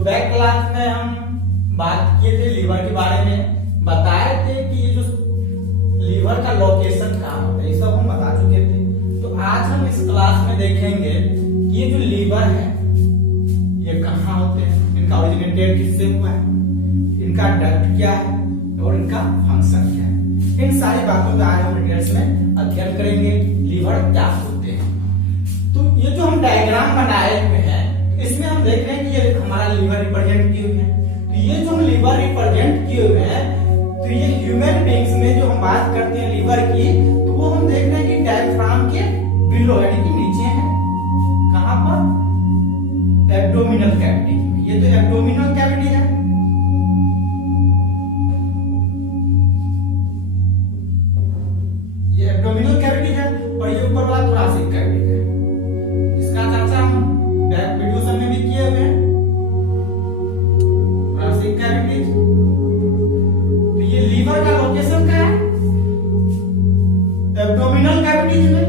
Back class में हम बात किए थे लीवर के बारे में, बताए थे कि ये जो लीवर का लोकेशन कहाँ होता है, ये सब हम बता चुके थे। तो आज हम इस क्लास में देखेंगे कि ये जो लीवर है ये कहाँ होते हैं, इनका ओरिजिनेटेड किससे हुआ है, इनका डक्ट क्या है और इनका फंक्शन क्या है। इन सारी बातों का आज हम डिटेल्स में अध्ययन करेंगे। लीवर क्या होते हैं, तो ये जो हम डायग्राम बनाए हुए हैं इसमें हम देख रहे हैं कि ये हमारा लीवर रिप्रेजेंट किए हुए हैं। तो ये जो लीवर रिप्रेजेंट किए हुए हैं, तो ये ह्यूमन बीइंग्स में जो हम बात करते हैं लीवर की, तो वो हम देख रहे हैं कि डायफ्राम के बिलो यानी कि नीचे है। कहां पर? एब्डोमिनल कैविटी में। ये तो एब्डोमिनल कैविटी है। ये एब्डोमिनल कैविटी है और ये ऊपर वाला थोरैसिक कैविटी है, जिसका चर्चा हम बैक वीडियो में भी किए हुए हैं। थोरैसिक कैविटी, तो ये लीवर का लोकेशन क्या है? एब्डोमिनल कैविटी में,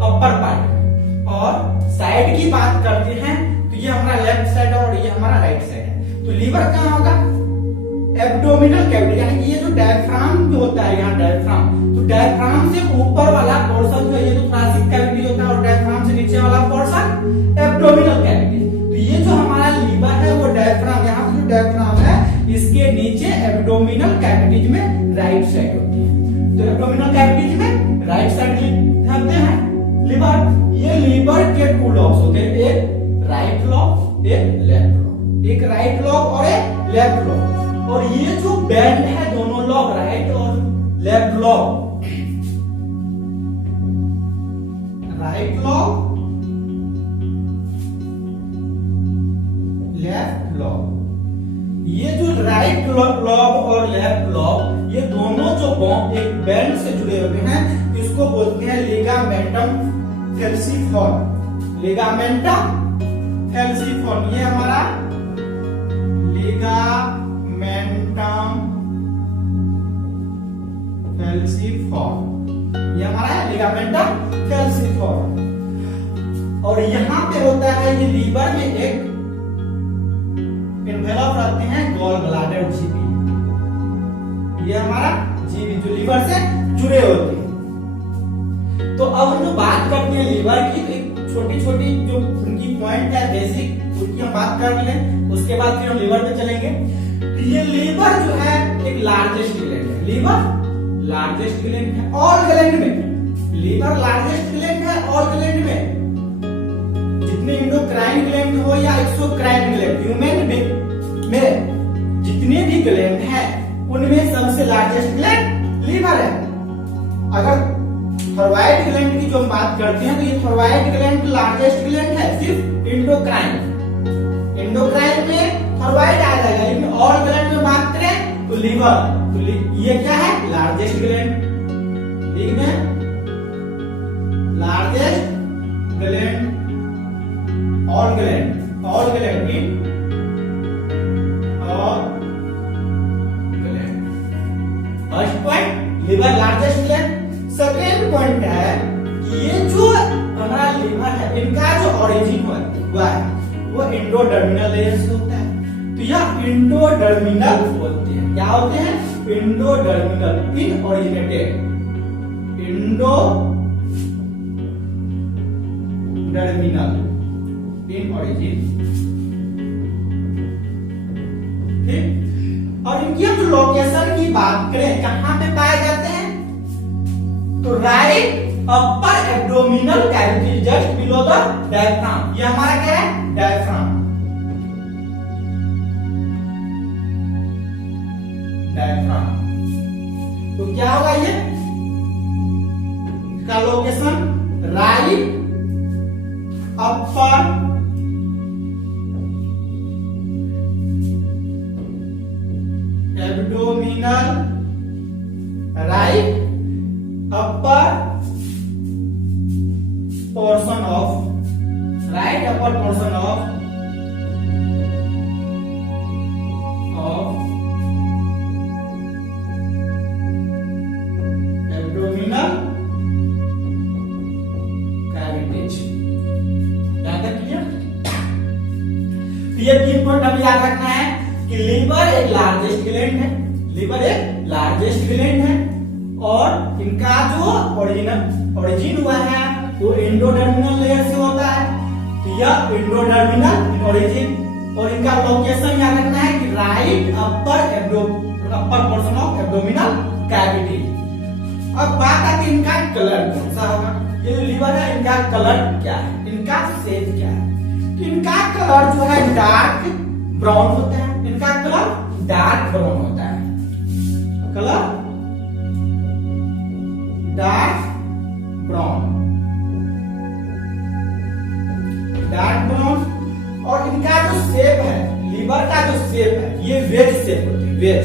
अपर पार्ट में। और साइड की बात करते हैं तो ये हमारा लेफ्ट साइड और ये हमारा राइट साइड है। तो लीवर कहाँ होगा? एब्डोमिनल कैविटी, यानी कि ये जो डायफ्राम जो होता है यहाँ डायफ्राम, तो डायफ्राम से ऊपर वाला पोर्शन जो है ये तो थोरैसिक कैविटी होता है और डायफ्राम से नीचे वाला पोर्शन एब्डोमिनल कैविटी। तो ये जो हमारा लीवर है वो डायफ्राम, यहाँ पे जो डायफ्राम है इसके नीचे एब्डोमिनल कैविटीज में राइट साइड होती है। तो एब्डोमिनल कैविटीज में राइट साइड होते हैं लीवर। ये लीवर के टू लॉब्स होते हैं, एक राइट लॉब एक लेफ्ट लॉब, एक राइट लॉब और एक लेफ्ट लॉब। और ये जो बैंड है दोनों लॉब राइट और left lobe, right lobe left lobe, ये जो राइट लॉब और लेफ्ट लॉब ये दोनों जो एक बैंड से जुड़े हुए हैं इसको बोलते हैं लिगामेंटम फैल्सिफॉर्म। लिगामेंटम फैल्सिफॉर्म, ये हमारा लिगामेंटम फैल्सिफॉर्म, ये हमारा है लिगामेंटम फैल्सिफॉर्म। और यहां पे होता है ये लीवर में एक एनवेलप रहते हैं गॉल ब्लैडर झिल्ली, ये हमारा झिल्ली जो लीवर से जुड़े होते हैं। तो अब हम जो बात करते हैं लीवर की, तो एक छोटी छोटी जो उनकी पॉइंट है बेसिक उसकी हम बात कर लें, उसके बाद फिर हम लीवर पे चलेंगे। ये लीवर जो है एक लार्जेस्ट ग्लैंड है, लीवर लार्जेस्ट ग्लैंड है ऑल ग्लैंड में। लीवर लार्जेस्ट ग्लैंड है ऑल ग्लैंड में, जितने इंडोक्राइन ग्लैंड हो या एक्सोक्राइन ग्लैंड, ह्यूमन में जितने भी ग्लैंड हैं उनमें सबसे लार्जेस्ट ग्लैंड लीवर है। अगर थायराइड ग्लैंड की जो हम बात करते हैं तो ये थायराइड ग्लैंड लार्जेस्ट ग्लैंड है सिर्फ इंडोक्राइन, इंडोक्राइन में थायराइड आ जाएगा, लेकिन और ग्लैंड में बात करें तो लीवर, तो ये क्या है? लार्जेस्ट ग्लैंड, ठीक है, largest gland, all gland, all gland in all gland. First point liver largest gland. Second point है कि ये जो हमारा लीवर है इनका जो ओरिजिन हुआ है वो इंडोडर्मिनल लेयर से होता है। तो यह इंडोडर्मिनल होते हैं, क्या होते हैं? इंडोडर्मिनल, इन ओरिजिनेटेड, इंडोडर्मिनल इन ओरिजिन, ठीक। और इनकी हम लोकेशन की बात करें कहां पे पाए जाते हैं, तो right upper abdominal cavity just below the diaphragm. ये हमारा क्या है? Diaphragm, diaphragm. तो क्या होगा ये इसका location? Right upper abdominal, right upper portion of, right upper portion of abdominal cavities। ये 3 पॉइंट हम हमें याद रखना है कि लीवर एक लार्जेस्ट ग्लैंड है, लीवर एक लार्जेस्ट ग्लैंड है, और इनका जो ओरिजिन हुआ है वो एंडोडर्मिनल लेयर से होता है। तो यह एंडोडर्मिनल ओरिजिन, और इनका लोकेशन याद रखना है कि right upper portion of abdominal cavity. अब बात आती है इनका कलर कौन सा होगा। ये जो लीवर है इनका कलर क्या है, इनका शेप क्या है। तो इनका कलर जो है डार्क ब्राउन होता है, इनका कलर डार्क ब्राउन होता है, colour dark brown, dark brown. और इनका जो शेप है, लीवर का जो शेप है ये वेज शेप होती है,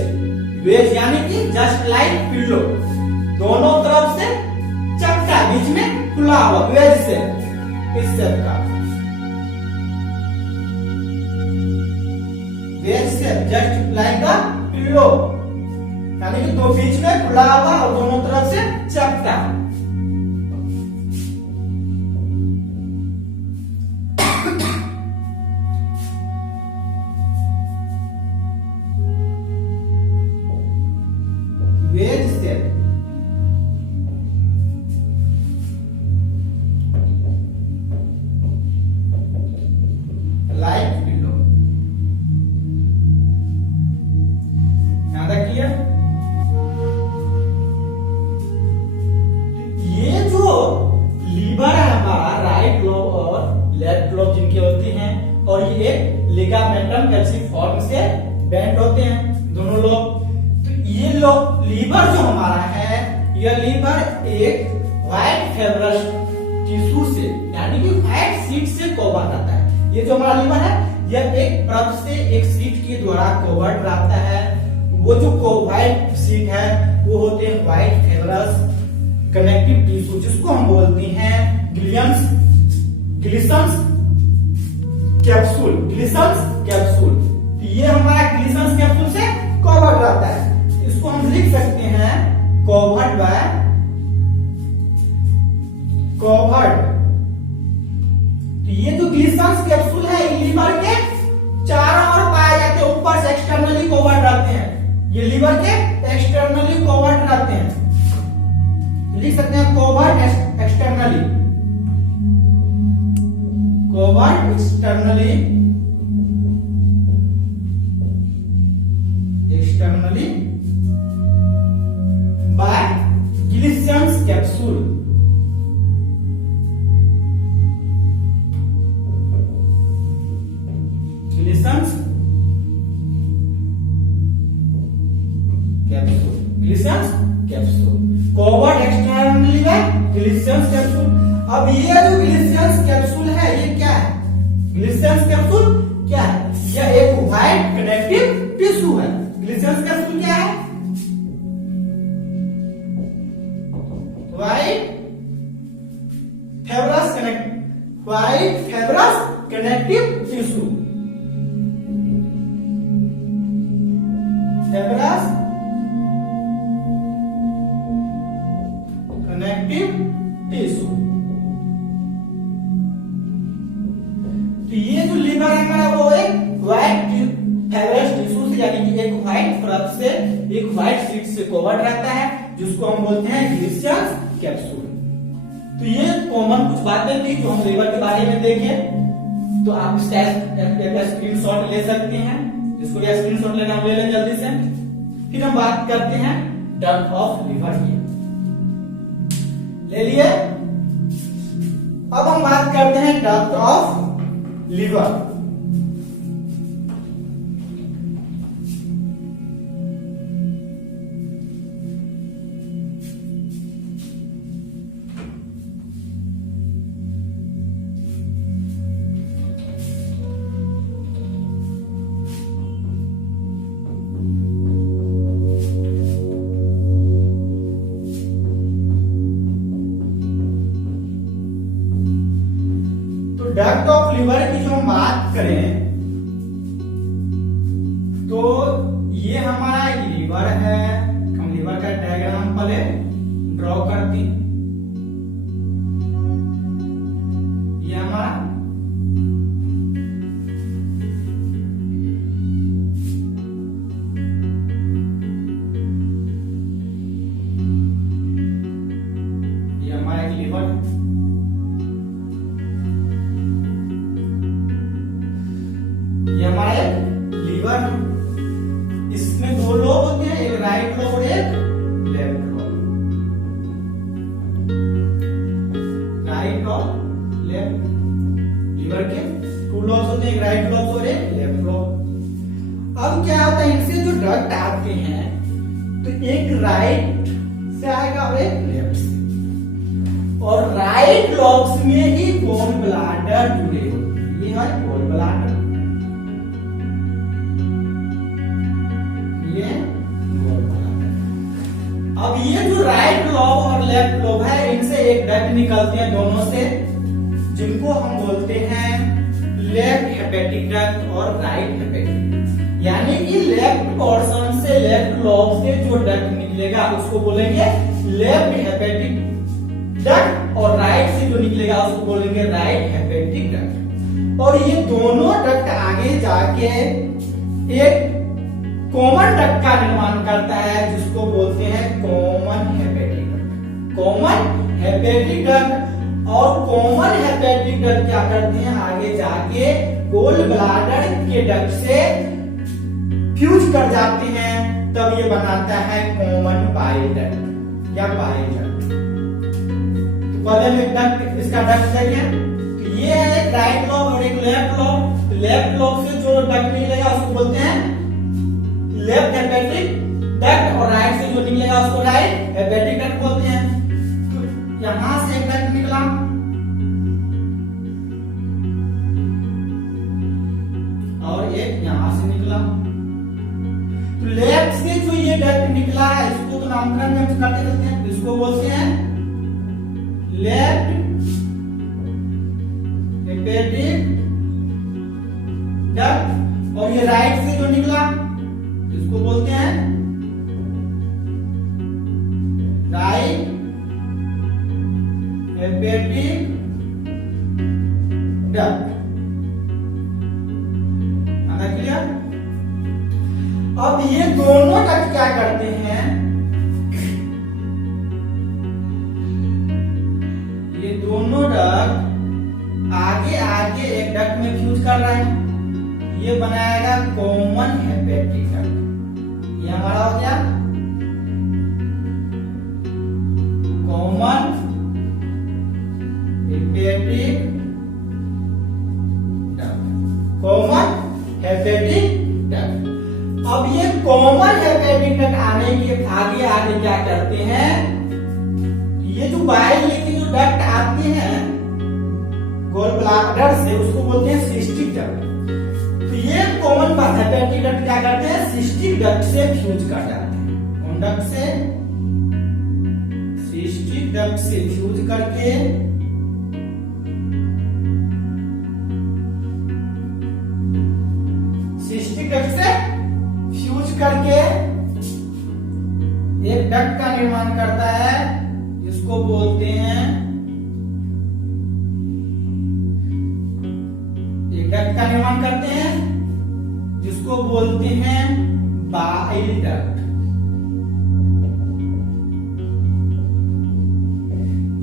वेज यानी कि जस्ट लाइक पिल्लो, दोनों तरफ से चपटा, बीच में खुला हुआ, वेज शेप, इस शेप का veg shape, just like the pillow, यानी कि दो बीच में खुला हुआ और दोनों तरफ से चपटा। वेज शेप, लाइक पिल्लो, ध्यान रखिए। ये जो लीवर है हमारा, राइट लोब और लेफ्ट लोब जिनके होते हैं, और ये एक लिगामेंटम कैल्सिफॉर्म से बेंड होते हैं दोनों लोब। ये लीवर जो हमारा है, यह लीवर एक व्हाइट फाइब्रस टिश्यू से, यानी कि व्हाइट शीट से कवर रहता है। ये जो हमारा लीवर है यह एक परत से, एक शीट के द्वारा कवर्ड रहता है। वो जो व्हाइट शीट है वो होते हैं व्हाइट फाइब्रस कनेक्टिव टिश्यू, जिसको हम बोलते हैं ग्लिसन्स कैप्सूल, ग्लिसन्स कैप्सूल। ये हमारा ग्लिसन्स कैप्सूल से कवर्ड रहता है। इसको हम लिख सकते हैं कवर्ड बाय, कवर्ड। तो ये जो ग्लिसन्स कैप्सूल है लीवर के चारों ओर पाए जाते हैं, ऊपर से एक्सटर्नली कवर्ड रहते हैं, ये लीवर के एक्सटर्नली कवर्ड रहते हैं। लिख सकते हैं covered externally, covered externally, externally by Glissen's capsule, Glissen's capsule, Glissen's capsule, covered externally by Glissen's capsule। अब ये जो Glissen's capsule है ये क्या है, Glissen's capsule क्या है, यह एक व्हाइट कनेक्टिव टिश्यू है। Glissen's capsule क्या है, white fibrous connective tissue, fibrous connective tissue. तो ये जो लीवर है हमारा वो एक व्हाइट फाइब्रस टिश्यू से, यानी कि एक व्हाइट परत से, एक व्हाइट शीट से कवर्ड रहता है, जिसको हम बोलते हैं ग्लिसन्स कैप्सूल। तो ये कॉमन कुछ बातें थी जो हम लीवर के बारे में देखे। तो आप इसका स्क्रीनशॉट ले सकते हैं, जिसको भी स्क्रीनशॉट लेना ले लें जल्दी से। फिर हम बात करते हैं डक्ट ऑफ लीवर की, ले लिए। अब हम बात करते हैं duct of liver. Duct of liver की जो हम बात करें तो ये हमारा एक लीवर है। हम लीवर का डायग्राम पहले ड्रॉ करते हैं। ये हमारा राइट और लेफ्ट। लीवर के टू लॉब्स होते हैं, एक राइट लॉब और एक लेफ्ट लॉब। अब क्या होता है, इनसे जो डक्ट आते हैं तो एक राइट से आएगा और एक लेफ्ट से, और राइट लॉब्स में ही गॉल ब्लैडर जुड़े होते हैं। ये है गॉल ब्लैडर, ये गॉल ब्लैडर। अब ये जो राइट लॉब और लेफ्ट लॉब है, इनसे एक डक्ट निकलते हैं दोनों से, जिनको हम बोलते हैं लेफ्ट हेपेटिक डक्ट और राइट हेपेटिक डक्ट। यानी कि लेफ्ट पोर्शन से, लेफ्ट लॉब से जो डक्ट निकलेगा उसको बोलेंगे लेफ्ट हेपेटिक डक्ट, और राइट से जो निकलेगा उसको बोलेंगे राइट हेपेटिक डक्ट। और ये दोनों डक्ट आगे जाके एक कॉमन डक्ट का निर्माण करता है, जिसको बोलते हैं common hepatic duct. Common hepatic duct और कॉमन हेपेटिक डक्ट क्या करते हैं, आगे जाके गोल ब्लैडर के डक्ट से फ्यूज कर जाते हैं, तब ये बनाता है कॉमन बाइल डक्ट या बाइल डक्ट। तो बगल में डक्ट, इसका डक्ट है क्या, तो ये है एक राइट लॉब और एक लेफ्ट लॉब। लेफ्ट लॉब से जो डक्ट निकलेगा उसको बोलते हैं लेफ्ट हेपेटिक डक्ट, और राइट से जो निकलेगा उसको राइट हेपेटिक डक्ट बोलते हैं। तो यहां से एक डक्ट निकला और एक यहां से निकला, तो लेफ्ट से जो ये डक्ट निकला है इसको तो नामकरण में हम करते रहते हैं, इसको बोलते हैं लेफ्ट हेपेटिक डक्ट, और ये राइट से जो निकला इसको बोलते हैं राइट हेपेटिक डक्ट। आना क्लियर? अब ये दोनों डक्ट क्या करते हैं, ये दोनों डक्ट आगे आगे एक डक्ट में फ्यूज कर रहे हैं, ये बनाएगा कॉमन हेपेटिक डक्ट। ये हमारा हो गया common hepatic duct, common hepatic duct. अब ये कॉमन हेपेटिक डक्ट आने के आगे आगे क्या करते हैं, ये जो बाइल की जो डक्ट आती है गोल ब्लैडर से, उसको बोलते हैं सिस्टिक डक्ट। तो ये कॉमन हेपेटिक डक्ट क्या करते हैं, सिस्टिक डक्ट से फ्यूज कर जाते हैं। कौन डक्ट से, सिस्टिक डक्ट से फ्यूज करके सिस्टिक डक्ट से फ्यूज करके एक डक्ट का निर्माण करता है, जिसको बोलते हैं, एक डक्ट का निर्माण करते हैं जिसको बोलते हैं बाइल डक्ट।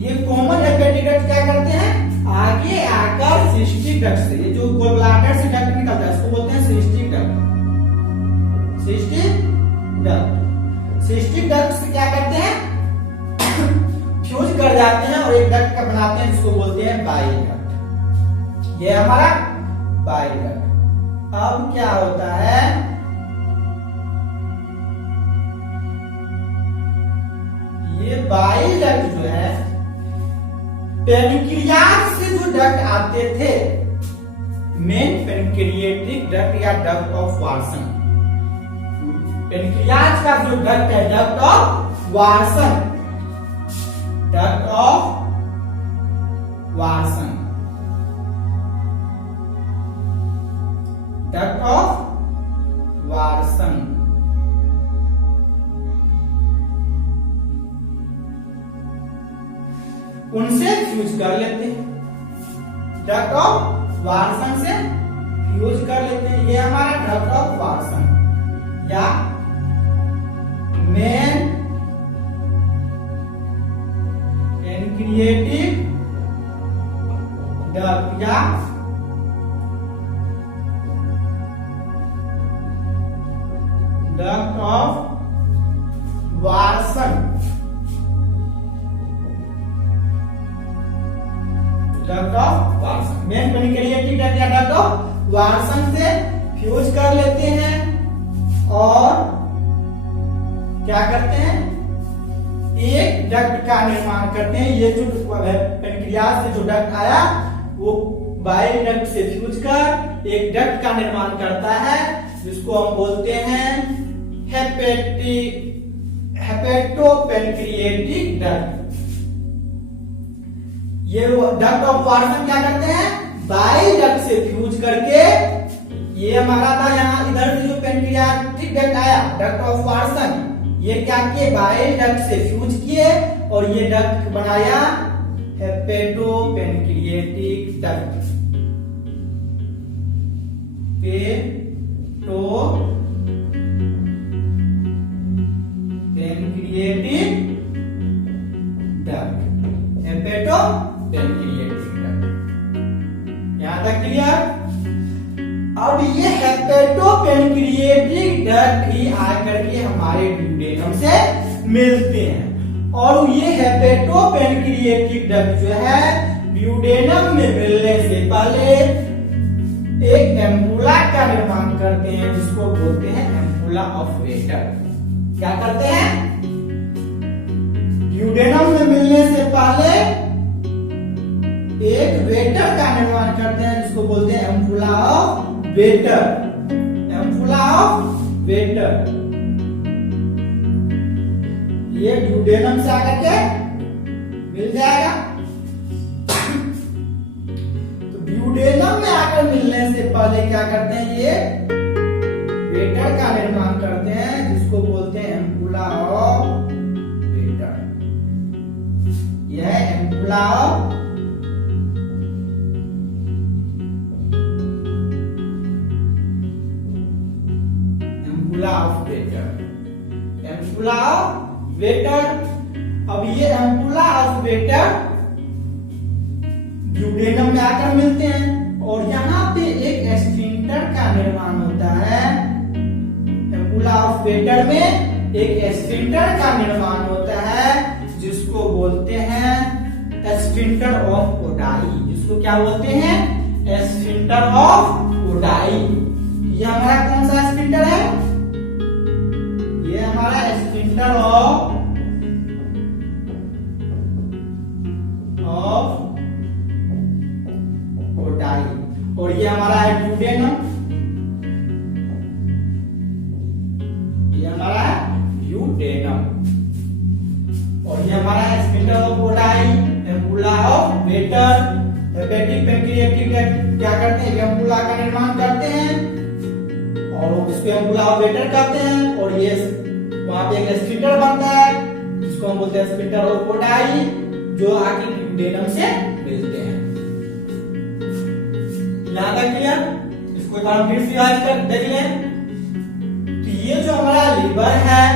ये कॉमन हेपेटिक डक्ट क्या करते हैं, आगे आकर सिस्टिक डक्ट से, ये जो गोल ब्लैडर से डक्ट निकलता है उसको बोलते हैं cystic duct. Cystic duct, cystic duct से क्या करते हैं, फ्यूज कर जाते हैं और एक डक्ट का बनाते हैं जिसको बोलते हैं बाइल डक्ट। ये हमारा बाइल डक्ट। अब क्या होता है, ये बाइल डक्ट जो है, पेनक्रियाज से जो डक्ट आते थे, मेन पेनक्रिएटिक डक्ट या डक्ट ऑफ वार्सन, पेनक्रियाज का जो डक्ट है duct of Wirsung, duct of Wirsung, duct of Wirsung. उनसे फ्यूज कर लेते हैं, डक्ट ऑफ वार्सन से फ्यूज कर लेते हैं। ये हमारा डक्ट ऑफ वार्सन या मेन पेनक्रिएटिक डक्ट या duct of Wirsung. Duct of Wirsung. Main pancreatic duct या डक्ट ऑफ वार्सन से फ्यूज कर लेते हैं और क्या करते हैं, एक डक्ट का निर्माण करते हैं। ये जो पेनक्रियास से जो डक्ट आया वो बाइल डक्ट से फ्यूज कर एक डक्ट का निर्माण करता है, जिसको हम बोलते हैं हेपेटोपेनक्रिएटिक डक्ट। ये डक्ट ऑफ वार्सन क्या करते हैं, बाइल डक्ट से फ्यूज करके, ये हमारा था यहाँ इधर से जो पेनक्रियाटिक डक्ट आया डक्ट ऑफ वार्सन, ये क्या किए, बाइल डक्ट से फ्यूज किए और ये डक्ट बनाया hepatopancreatic duct. Pancreatic duct, hepatopancreatic duct. यहां तक क्लियर। अब ये हेपेटोपेनक्रिएटिक डक्ट ही आकर के हमारे ड्यूडेनम से मिलते हैं और ये हेपेटोपेनक्रिएटिक डक्ट जो है ड्यूडेनम में मिलने से पहले एक एम्पुला का निर्माण करते हैं, जिसको बोलते हैं एम्पुला ऑफ वेटर। क्या करते हैं, ड्यूडेनम में मिलने से पहले एक वेटर का निर्माण करते हैं, जिसको बोलते हैं ampulla of waiter. Ampulla of waiter ये ड्यूडेनम से आकर के मिल जाएगा। तो ड्यूडेनम में आकर मिलने से पहले क्या करते हैं, ये वेटर का निर्माण करते हैं, जिसको बोलते हैं एम्पुला ऑफ वेटर। यह है ampulla of waiter. Ampulla of waiter. अब ये एम्पुला ऑफ वेटर ड्यूडेनम में आकर मिलते हैं और यहाँ पे एक स्फिंक्टर का निर्माण होता है। एम्पुला ऑफ वेटर में एक स्फिंक्टर का निर्माण होता है, जिसको बोलते हैं स्फिंक्टर ऑफ ओडाई। जिसको क्या बोलते हैं, स्फिंक्टर ऑफ ओडाई। ये हमारा कौन सा स्फिंक्टर है, ये हमारा स्फिंक्टर ऑफ ओडाई और ये हमारा है ड्यूडेनम। ये हमारा है ड्यूडेनम और ये हमारा है sphincter of Oddi, ampulla of waiter. Hepatic pancreatic duct क्या करते हैं, एम्पुला का निर्माण करते हैं और उसको एम्पुला ऑफ वेटर कहते हैं और ये वहां पे एक स्फिंक्टर बनता है, जिसको हम बोलते हैं स्फिंक्टर ऑफ ओडाई, जो आके ड्यूडेनम से मिलते हैं। यहां तक क्लियर। इसको एक बार फिर से याद कर देख लें। तो ये जो हमारा लीवर है,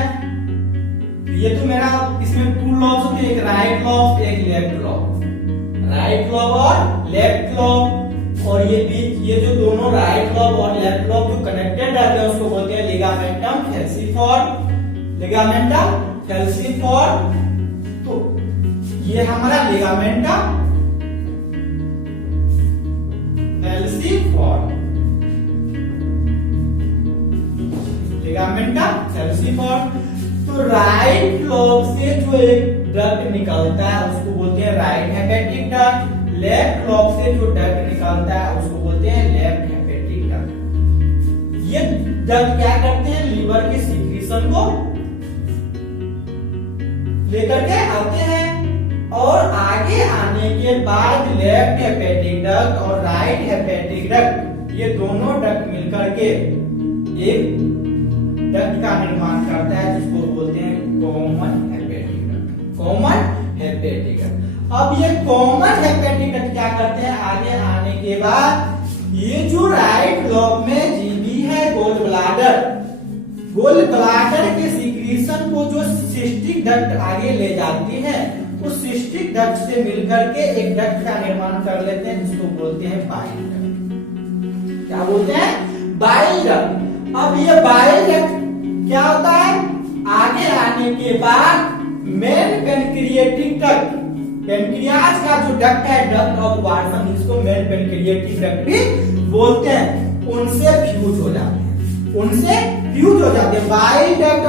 ये तो मेरा इसमें 2 लॉब्स होते हैं, एक राइट लॉब एक लेफ्ट लॉब। राइट लॉब और लेफ्ट लॉब, और ये बीच ये जो दोनों राइट लॉब और लेफ्ट लॉब जो कनेक्टेड रहते हैं, उसको बोलते हैं लिगामेंटम फैल्सिफॉर्म। लिगामेंटम फैल्सिफॉर्म। तो ये हमारा लिगामेंटम फैल्सिफॉर्म, लिगामेंटम फैल्सिफॉर्म। तो राइट लोब से जो एक डक्ट निकलता है उसको बोलते हैं right hepatic duct. Left lobe से जो डक्ट निकलता है उसको बोलते हैं लेफ्ट हेपेटिक डक्ट। ये डक्ट क्या करते हैं, लीवर के सीक्रेशन को लेकर के आते हैं और आगे आने के बाद लेफ्ट हेपेटिक डक्ट और राइट हेपेटिक डक्ट, ये दोनों डक्ट मिलकर के एक डक्ट का निर्माण करता है, जिसको बोलते हैं common hepatic duct. Common hepatic duct. अब ये कॉमन हेपेटिक डक्ट क्या करते हैं, आगे आने के बाद ये जो राइट लोब में जीवी है गोल ब्लाडर, गोल ब्लाडर के सीक्रेशन को जो सिस्टिक डक्ट आगे ले जाती है, उस सिस्टिक डक्ट से मिलकर के एक डक्ट का निर्माण कर लेते हैं, जिसको बोलते हैं बाइल डक्ट। क्या बोलते हैं, बाइल डक्ट। अब ये बाइल डक्ट क्या होता है, आगे आने के बाद मेन पेनक्रिएटिक डक्ट पेनक्रियाज का जो डक्ट है, डक्ट ऑफ वाटसन, जिसको मेल पेनक्रिएटिक डक्ट भी बोलते हैं, उनसे फ्यूज हो जाते हैं, उनसे फ्यूज हो जाते हैं। बाइल डक्ट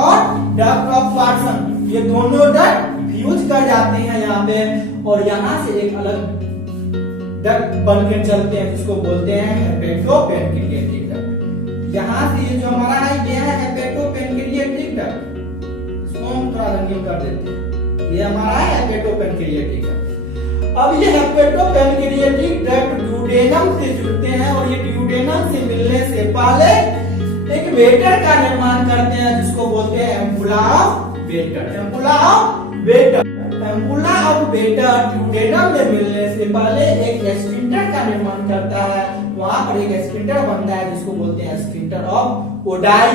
और डक्ट ऑफ वाटसन, ये दोनों डक्ट फ्यूज कर जाते हैं यहाँ पे, और यहाँ से एक अलग डक्ट बनकर चलते हैं, जिसको बोलते हैं हेपेटोपेनक्रिएटिक डक्ट। यहाँ से ये जो हमारा है, ये है हेपेटोपेनक्रिएटिक डक्ट, इसको हम थोड़ा रंगीन कर देते हैं। ये हमारा है हेपेटोपेनक्रिएटिक डक्ट। अब ये हेपेटोपेनक्रिएटिक डक्ट ड्यूडेनम से जुड़ते हैं, और ये ड्यूडेनम से मिलने से पहले एक वेटर का निर्माण करते हैं, जिसको बोलते हैं ampulla of waiter. Ampulla of waiter duodenum में मिलने से पहले एक स्फिंक्टर का निर्माण करता है, वहां पर एक स्फिंक्टर बनता है, जिसको बोलते हैं स्फिंक्टर ऑफ ओडाई।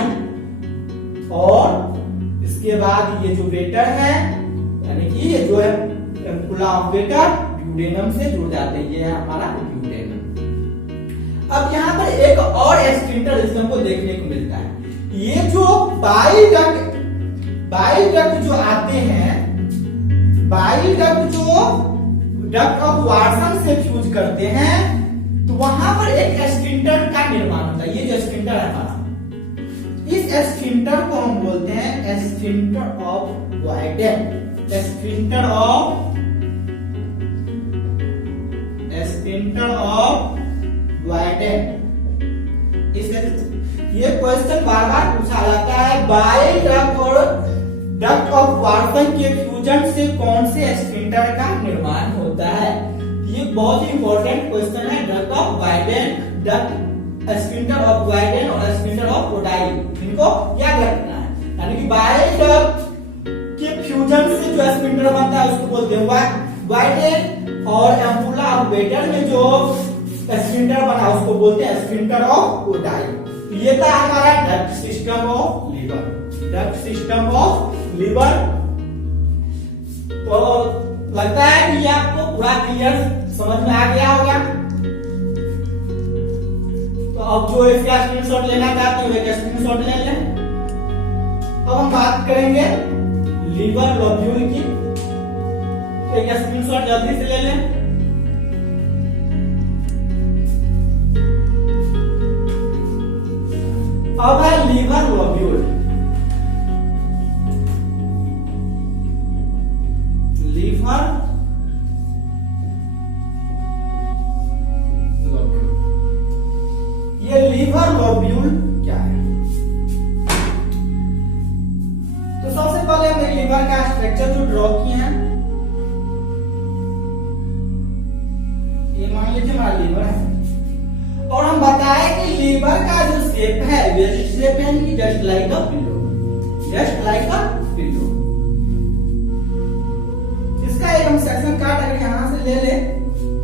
और इसके बाद ये जो वेटर है, यानी कि ये जो है एम्पुला ऑफ वेटर ड्यूडेनम से जुड़ जाते हैं, ये है हमारा ड्यूडेनम। अब यहाँ पर एक और स्फिंक्टर इसमें को देखने को मिलता है। ये जो बाइल डक्ट जो आते हैं, बाइल डक्ट जो डक्ट ऑफ वाटसन से फ्यूज करते हैं, तो वहां पर एक स्फिंक्टर का निर्माण होता है। ये जो स्फिंक्टर है हमारा, इस स्फिंक्टर को हम बोलते हैं sphincter of Boyden. Sphincter of Boyden. ये क्वेश्चन बार बार पूछा जाता है, बाइल डक्ट और डक्ट ऑफ वाटसन के फ्यूजन से कौन से स्फिंक्टर का निर्माण होता है? ये बहुत ही इंपॉर्टेंट क्वेश्चन है। Duct of Boyden, sphincter of वाइडेन और स्फिंक्टर ऑफ ओडाई, इनको याद रखना है। यानी कि बाइल डक्ट के फ्यूजन से जो स्फिंक्टर बनता है उसको बोलते हैं वाइडेन, और एम्पुला ऑफ वेटर में जो स्फिंक्टर बना उसको बोलते हैं स्फिंक्टर ऑफ ओडाई। ये था हमारा duct system of liver. Duct system of liver. तो लगता है कि ये आपको पूरा क्लियर समझ में आ गया होगा। तो अब जो इसका स्क्रीनशॉट लेना चाहते हो एक स्क्रीनशॉट ले लें। अब हम बात करेंगे लीवर लोब्यूल की, तो एक स्क्रीनशॉट जल्दी से ले लें। अब है लीवर लोब्यूल। लीवर लोब्यूल, ये लीवर लोब्यूल क्या है? तो सबसे पहले हमने लीवर का स्ट्रक्चर जो ड्रॉ किए हैं, ये मान लीजिए हमारा लीवर है, और हम बताए कि लीवर का जो शेप है, शेप है just like a pillow, just like a pillow. इसका एक हम सेक्शन काट अगर यहां से ले ले,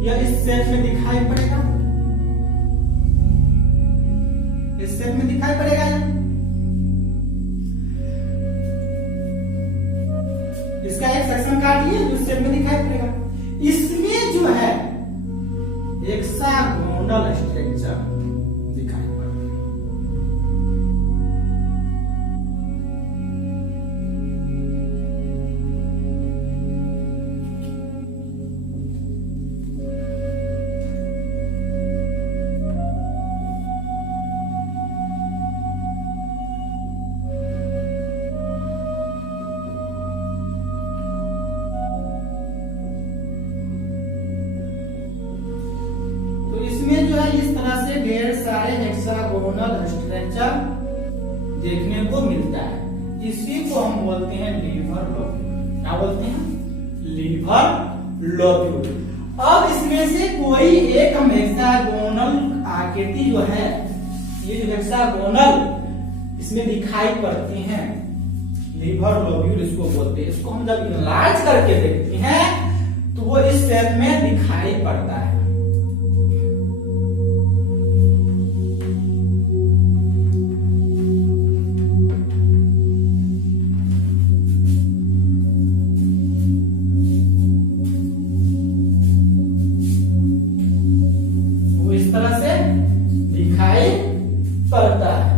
यह इस शेप में दिखाई पड़ेगा, इस शेप में दिखाई पड़ेगा। इसका एक सेक्शन काट लिए जो शेप में दिखाई पड़ेगा। इसमें जो है हेक्सागोनल स्ट्रक्चर दिखाई पड़ता है। जो है इस तरह से ढेर सारे हेक्सागोनल स्ट्रक्चर देखने को मिलता है। इसी को हम बोलते हैं लीवर लोब्यूल। क्या बोलते हैं? Liver lobule. अब इसमें से कोई एक हम हेक्सागोनल आकृति जो है, ये जो हेक्सागोनल इसमें दिखाई पड़ती हैं, लीवर लोब्यूल इसको बोलते हैं। इसको हम जब इनलार्ज करके देखते हैं तो वो इस शेप में दिखाई पड़ता है। तरह से दिखाई पड़ता है।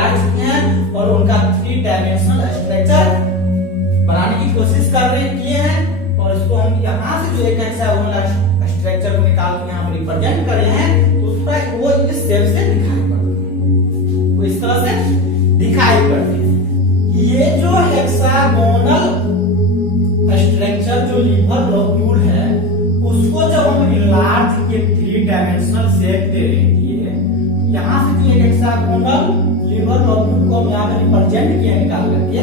लाग चुके हैं और उनका 3 डायमेंशनल स्ट्रक्चर बनाने की कोशिश किए हैं। और इसको हम यहाँ से जो एक हेक्सागोनल स्ट्रक्चर को निकाल के यहाँ पर रिप्रेजेंट कर रहे हैं, तो उसका वो इस शेप से दिखाई पड़ता है, वो इस तरह से दिखाई पड़ते हैं। ये जो हेक्सागोनल स्ट्रक्चर जो लीवर लोब्यूल है, उसको जब हम इनलार्ज के 3 डायमेंशनल शेप दे रहे हैं, यहाँ से जो एक हेक्सागोनल लीवर लोब्यूल को हम यहाँ पे रिप्रेजेंट किया निकाल करके,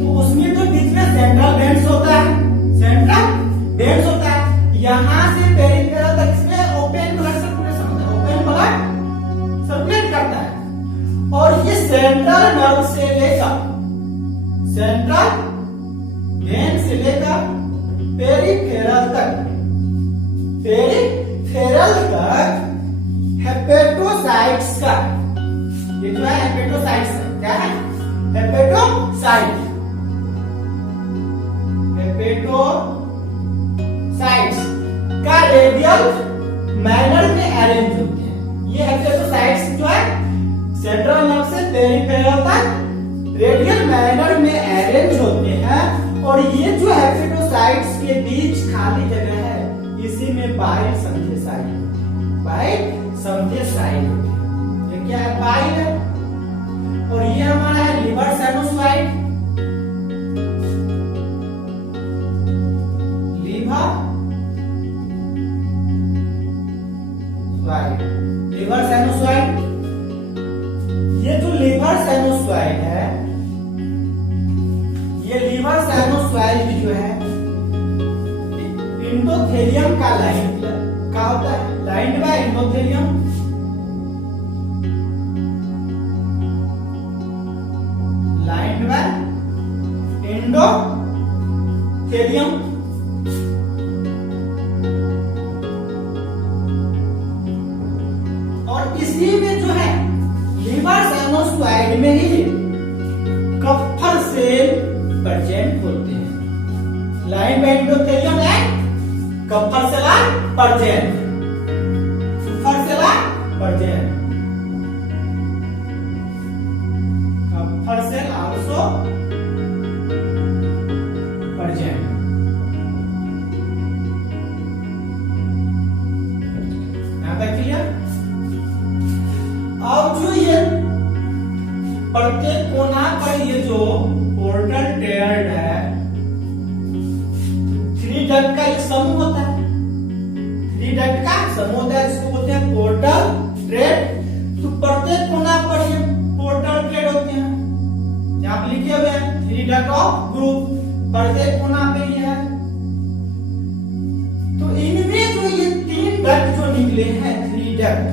तो उसमें जो बीच में सेंट्रल बेंड्स होता है, सेंट्रल बेंड्स होता है, यहाँ से पेरिफेरल तक इसमें ओपन ब्लड सर्कुलेशन होता है, ओपन ब्लड सर्कुलेट करता है। और ये सेंट्रल नर्व से लेकर सेंट्रल वेन से लेकर पेरिफेरल तक हेपेटोसाइट्स का, ये जो है हेपेटोसाइट्स है, क्या है हेपेटोसाइट्स का रेडियल मैनर में अरेंज होते हैं। ये हेपेटोसाइट्स जो है सेंट्रल नर्व से पेरिफेरल तक रेडियल मैनर में अरेंज होते हैं। और ये जो हेपेटोसाइट्स के बीच खाली जगह है, इसी में बाइल संधेसाइट होती है। ये क्या है? बाइल है। और ये हमारा है लिवर साइनोसाइड, लिवर साइनोसाइड। ये जो लिवर साइनोसाइड है, ये लिवर साइनोसाइड जो है एंडोथेलियम का लाइन का होता है, lined by endothelium. Lined by endothelium. और इसी में जो है लिवर साइनोसाइड में ही कप्फर सेल प्रेजेंट होते हैं। Line by endothelium and Kupffer cell are present. Kupffer cell are present. Kupffer cell also present. यहां तक क्लियर? अब जो ये प्रत्येक कोना पर ये जो पोर्टल टेयर्ड है, 3 डक्ट का एक समूह होता है, 3 डक्ट का समूह होता है, इसको बोलते हैं पोर्टल ट्रेड। तो प्रत्येक कोना पर ये पोर्टल ट्रेड होते हैं, यहाँ पे लिखे हुए हैं 3 डक्ट ऑफ ग्रुप, प्रत्येक कोना पे ये है। तो इनमें जो ये 3 डक्ट जो निकले हैं, 3 डक्ट,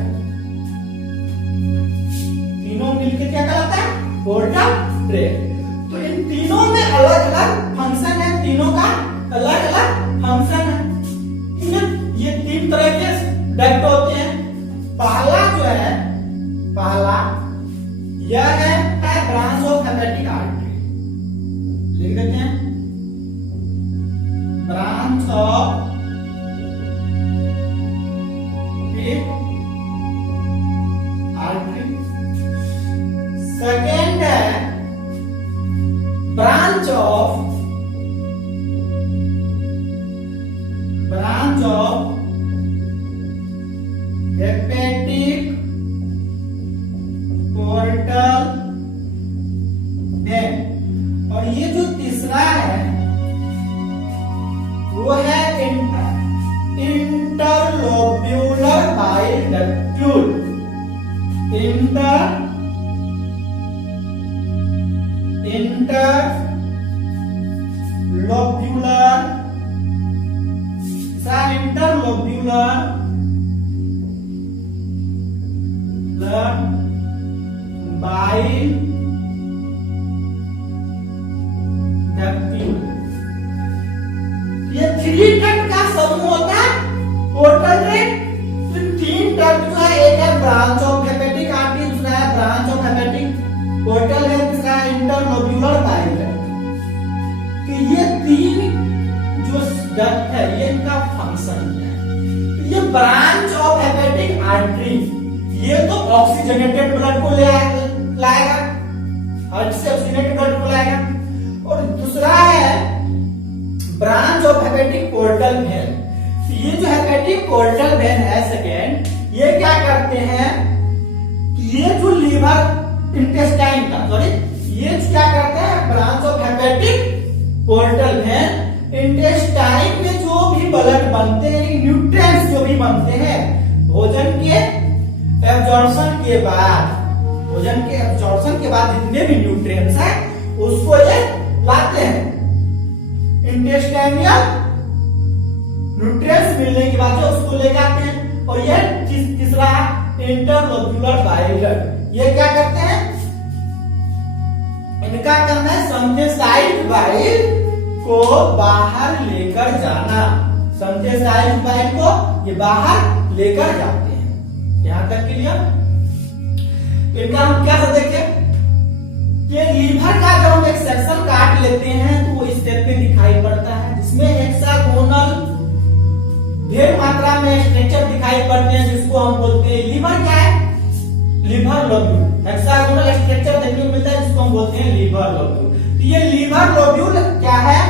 तीनों मिलके क्या कहलाता है? Portal trade. तो इन तीनों में अलग अलग फंक्शन है, तीनों का अलग अलग फंक्शन है। इनमें ये 3 तरह के डक्ट होते हैं। पहला जो है, पहला यह है ब्रांच ऑफ हेपेटिक आर्टरी, लिख देते हैं ब्रांच ऑफ आर्टरी। सेकेंड है branch of hepatic portal vein. और ये जो तीसरा है वो है interlobular bile ductule. Interlobular bile ductule. ये 3 डक्ट का समूह होता है पोर्टल ट्रेड। तो 3 डक्ट जो है, एक है ब्रांच ऑफ हेपेटिक आर्टरी, दूसरा है ब्रांच ऑफ हेपेटिक पोर्टल है, तीसरा है इंटरलोब्यूलर बाइल डक्ट। कि ये 3 जो डक्ट है, ये इनका फंक्शन है। ये ब्रांच ऑफ हेपेटिक आर्टरी, ये तो ऑक्सीजनेटेड ब्लड को ले लाएगा, हार्ट से ऑक्सीजनेटेड ब्लड को लाएगा। और दूसरा है branch of hepatic portal when. ये जो हेपेटिक पोर्टल वेन है सेकेंड, ये क्या करते हैं कि ये जो लीवर इंटेस्टाइन का ये क्या करते हैं, branch of hepatic portal when intestine में जो भी ब्लड बनते हैं, न्यूट्रिएंट्स जो भी बनते हैं भोजन के एब्जॉर्प्शन के बाद जितने भी न्यूट्रिएंट्स हैं उसको ये लाते हैं। इंटेस्टाइनल न्यूट्रिएंट्स मिलने के बाद उसको ले जाते हैं। और ये तीसरा इंटरलोब्यूलर बाइल डक्ट, ये क्या करते हैं, इनका काम है संथेसाइज्ड बाइल को बाहर लेकर जाना। संथेसाइज्ड बाइल को ये बाहर लेकर जाते हैं। यहां तक क्लियर। इनका हम क्या देखें, ये लीवर का जब हम एक सेक्शन काट लेते हैं तो वो इस टाइप में दिखाई पड़ता है, जिसमें हेक्सागोनल ढेर मात्रा में स्ट्रक्चर दिखाई पड़ते हैं, जिसको हम बोलते हैं लीवर। क्या है, लीवर लोब्यूल। हेक्सागोनल स्ट्रक्चर देखने को मिलता है जिसको हम बोलते हैं लीवर लोब्यूल। तो ये लीवर लोब्यूल क्या है,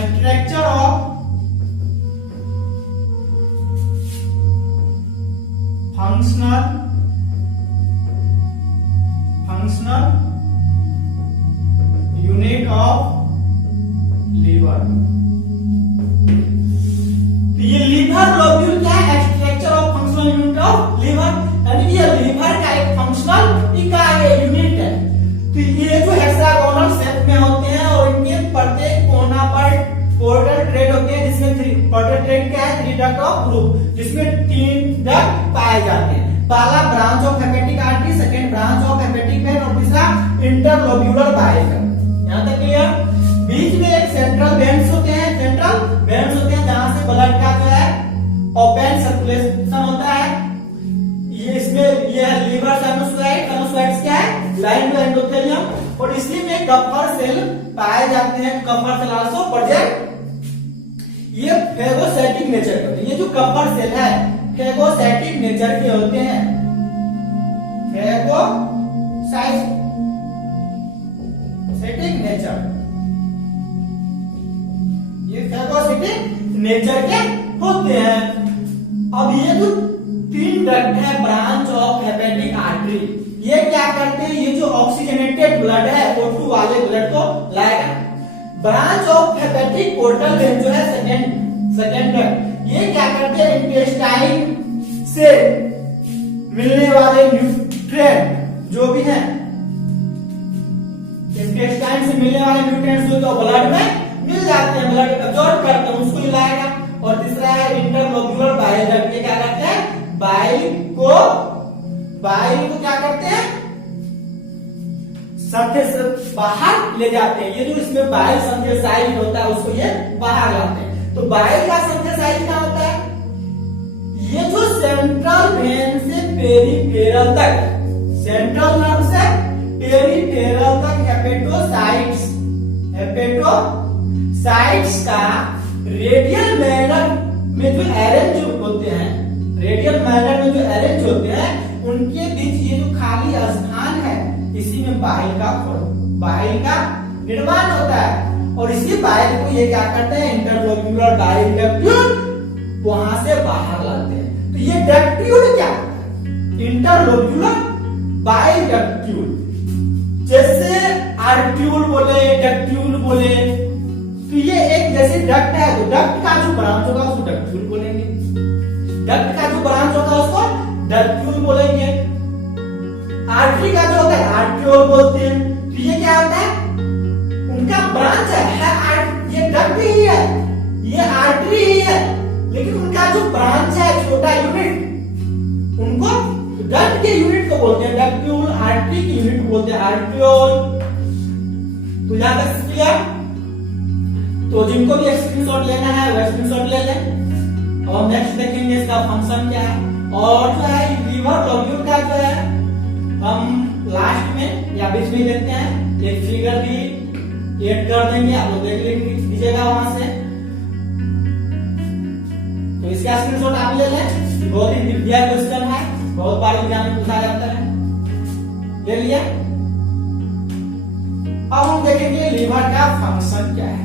structure of functional unit of liver. तो ये लीवर लोब्यूल क्या है, structure of functional unit of liver, यानी ये लीवर का एक फंक्शनल इकाई यूनिट है। तो ये जो हेक्सागोनल शेप में होते हैं और इनके प्रत्येक कोना पर पोर्टल ट्रेड होते हैं, जिसमें पोर्टल ट्रेड क्या है, 3 डक्ट ऑफ ग्रुप, जिसमें 3 डक्ट पाए जाते हैं। पहला branch of hepatic artery, second branch of hepatic when और तीसरा इंटरलोब्यूलर बाइल डक्ट। यहां तक क्लियर। बीच में एक सेंट्रल वेन्स होते हैं, जहां से ब्लड का जो है ओपन सर्कुलेशन होता है। ये इसमें ये लीवर साइनोसॉइड्स क्या है, लाइन टू एंडोथेलियम। और इसी में कपर सेल पाए जाते हैं, कपर सेल आल्सो प्रेजेंट। ये फेगोसाइटिक नेचर के होते हैं। ये जो कपर सेल है फेगोसाइटिक नेचर के होते हैं, फेगोसाइटिक नेचर, ये फेगोसाइटिक नेचर के होते हैं। अब ये जो 3 डक्ट है ब्रांच ऑफ हेपेटिक आर्टरी, ये क्या करते हैं, ये जो ऑक्सीजनेटेड ब्लड है O2 वाले ब्लड को लाएगा। Branch of hepatic portal when जो है सेकेंड डक्ट, ये क्या करते हैं, इंटेस्टाइन से मिलने वाले न्यूट्रिएंट जो भी हैं, इंटेस्टाइन से मिलने वाले न्यूट्रिएंट्स जो तो ब्लड में मिल जाते हैं, ब्लड एब्जॉर्ब करते हैं, उसको लाएगा। और तीसरा है इंटरलोब्यूलर बाइल डक्ट, ये क्या करते हैं, बाइल को क्या करते हैं, बाहर ले जाते हैं। ये जो इसमें बाइल संथेसाइज होता है उसको ये बाहर लाते हैं। तो बाइल का संथेसाइज क्या होता है, ये जो सेंट्रल वेन से पेरिफेरल तक, सेंट्रल नर्व से पेरिफेरल तक हेपेटोसाइट्स का रेडियल मैनर में जो अरेंज होते हैं, उनके बीच ये जो खाली स्थान है, इसी में बाइल का निर्माण होता है। और इसी बाइल को ये क्या करते हैं, इंटरलोब्यूलर बाइल डक्ट्यूल वहां से बाहर लाते हैं। तो ये डक्ट्यूल क्या होता है, इंटरलोब्यूलर बाइल डक्ट्यूल। जैसे आर्ट्यूल बोले, डक्ट्यूल बोले, तो ये एक जैसे डक्ट है, तो डक्ट का जो ब्रांच होगा उसको डक्ट्यूल बोलेंगे, डक्ट का जो ब्रांच होगा उसको डक्ट्यूल बोलेंगे। आर्टरी का जो होता है आर्ट्रियोल बोलते हैं। तो ये क्या होता है, उनका ब्रांच है, ये डक्ट ही है, ये आर्टरी ही है, लेकिन उनका जो ब्रांच है छोटा यूनिट, उनको डक्ट के यूनिट को बोलते हैं डक्ट्यूल, आर्टरी की यूनिट को बोलते हैं आर्ट्रियोल। तो यहां तक क्लियर। तो जिनको भी स्क्रीनशॉट लेना है वो स्क्रीनशॉट ले लें। और नेक्स्ट देखेंगे इसका फंक्शन क्या है। और जो है लीवर लोब्यूल का जो है हम लास्ट में या बीच में देखते हैं, एक फिगर भी ऐड कर देंगे, आप लोग देख लीजिएगा वहां से। तो इसका स्क्रीनशॉट आप ले लें, बहुत ही दिव्या क्वेश्चन है, बहुत बार एग्जाम में पूछा जाता है। ले लिया। अब हम देखेंगे लीवर का फंक्शन क्या है।